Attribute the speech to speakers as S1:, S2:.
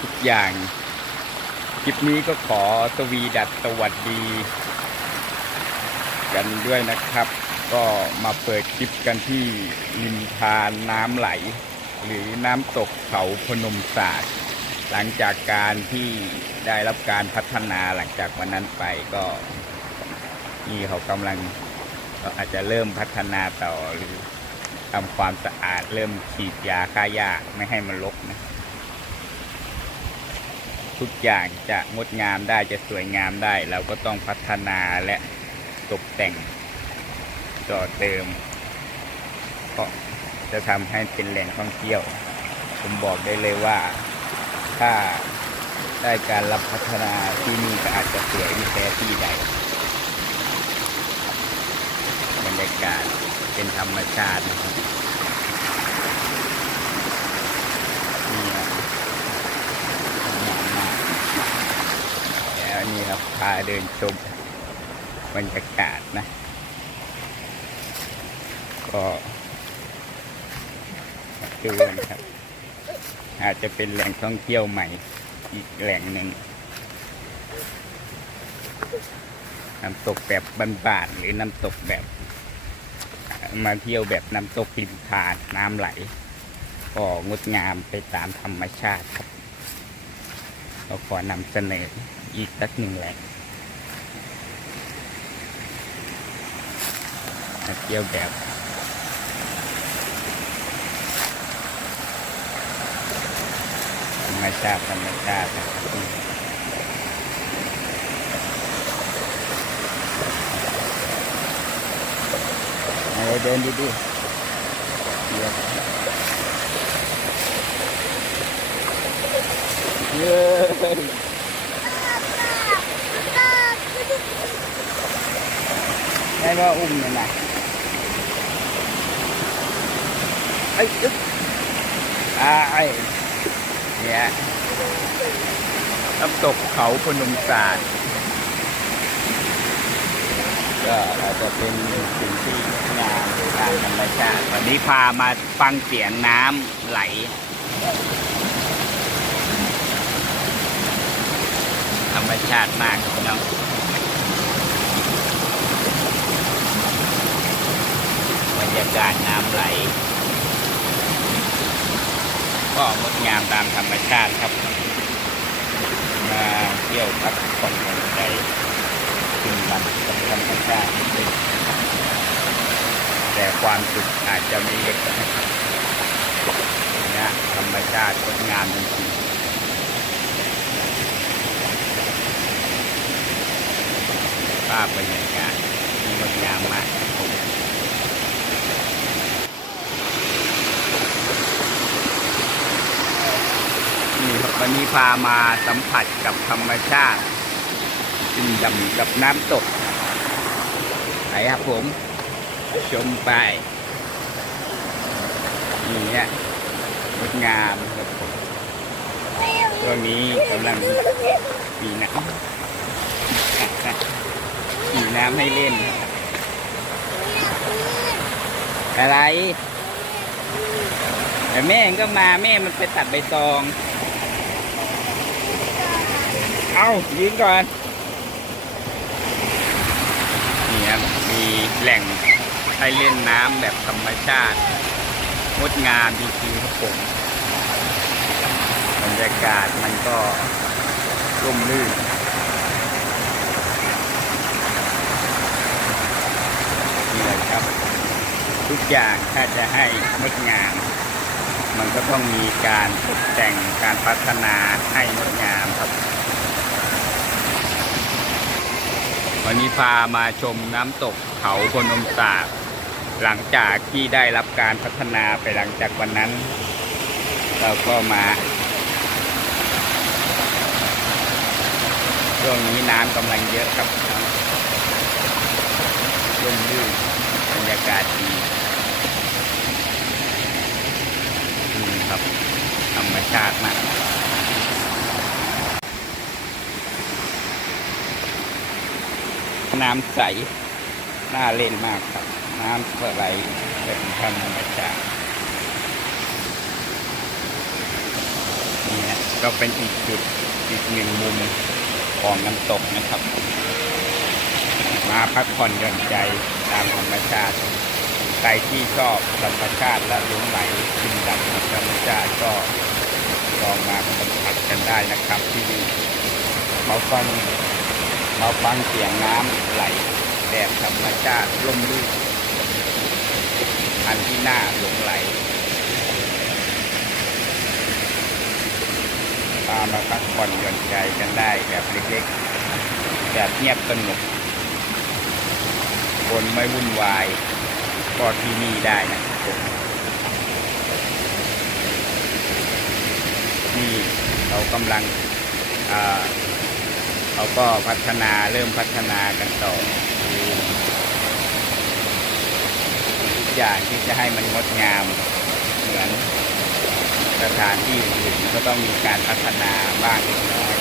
S1: ทุกอย่างคลิปนี้ก็ขอสวีดัดสวัสดี กันด้วยนะครับ ก็มาเปิดคลิปกันที่ริมทานน้ำไหล หรือน้ำตกเขาพนมสาดหลังจากการที่ได้รับการพัฒนาหลังจากวันนั้นไปก็นี่เขากำลังอาจจะเริ่มพัฒนาต่อหรือทำความสะอาดเริ่มฉีดยาฆ่าหญ้าไม่ให้มันรกนะ ทุกอย่างจะงดงามได้จะสวยงามได้ เราก็ต้องพัฒนาและตกแต่งต่อเติมก็จะทำให้เป็นแหล่งท่องเที่ยว ผมบอกได้เลยว่าถ้าได้การรับพัฒนาที่นี่ก็อาจจะสวยไม่แพ้ที่ใดบรรยากาศเป็นธรรมชาตินะครับนี่นะสวยงามมากแล้วนี่ครับ พาเดินชมบรรยากาศนะ ก็ดูกันครับ อาจจะเป็นแหล่งท่องเที่ยวใหม่อีกแหล่งหนึ่งน้ำตกแบบบ้านๆหรือน้ำตกแบบ มาเที่ยวแบบน้ำตกริมทานน้ำไหล ก็งดงามไปตามธรรมชาติครับ ก็ขอนำเสนอ อีกสักหนึ่งแหล่งมาเที่ยวแบบธรรมชาติธรรมชาตินะครับเอาเดินดูดูเดี๋ยวเย้ได้ ว่าอุ้มเนี่ยนะไอ้ยอึ๊บอ่าไอ้เนี่ยน้ำตกเขาพนมสาดก็อาจจะเป็นสิ่งที่งามทางธรรมชาติวันนี้พามาฟังเสียงน้ำไหลธรรมชาติมากครับพี่น้อง รยากาศน้ำไหล ก็งดงามตามธรรมชาติครับ มาเที่ยวพักผ่อนหย่อนใจกินกันกับธรรมชาติแต่ความสุขอาจจะไม่เล็กนะนะธรรมชาติงดงามจริงๆภาพบรรยากาศงดงามมากครับผม นี่ครับ วันนี้พามาสัมผัสกับธรรมชาติกินดำกับน้ำตกไปครับผม ชมไป นี่ฮะงดงามครับผมช่วนี้กำลังมีน้ำมีน้ำให้เล่น อะไรแต่แม่ก็มาแม่มันไปตัดใบตอง เอายิงก่อนนี่ครับมีแหล่งให้เล่นน้ำแบบธรรมชาติงดงามจริงๆครับผมบรรยากาศมันก็ร่มรื่นนี่แหละครับ ทุกอย่างถ้าจะให้งดงาม มันก็ต้องมีการตกแต่งการพัฒนาให้งดงามครับ วันนี้พามาชมน้ำตกเขาพนมสาบหลังจากที่ได้รับการพัฒนาไปหลังจากวันนั้น เราก็มาช่วงนี้น้ำกำลังเยอะครับร่มรื่นบรรยากาศดีนี่ครับ ธรรมชาติมาก น้ำใส น่าเล่นมากครับ น้ำไหลเป็นธรรมชาตินี่นะก็เป็นอีกจุดอีกหนึ่งมุมของน้ำตกนะครับ มาพักผ่อนหย่อนใจตามธรรมชาติใครที่ชอบธรรมชาติและหลงไหลกินดับธรรมชาติก็ลองมาสัมผัสกันได้นะครับที่นี่มาฟัง มาฟังเสียงน้ำไหลแบบธรรมชาติร่มรื่นอันที่หน่าหลงไหลพามาพักผ่อนหย่อนใจกันได้แบบเล็กๆ แบบเงียบสงบคนไม่วุ่นวายก็ที่นี่ได้นะครับผมนี่เรากำลังอ่า เขาก็พัฒนาเริ่มพัฒนากันต่อทุกอย่างที่จะให้มันงดงามเหมือนสถานที่อื่นก็ต้องมีการพัฒนาบ้างเล็กน้อย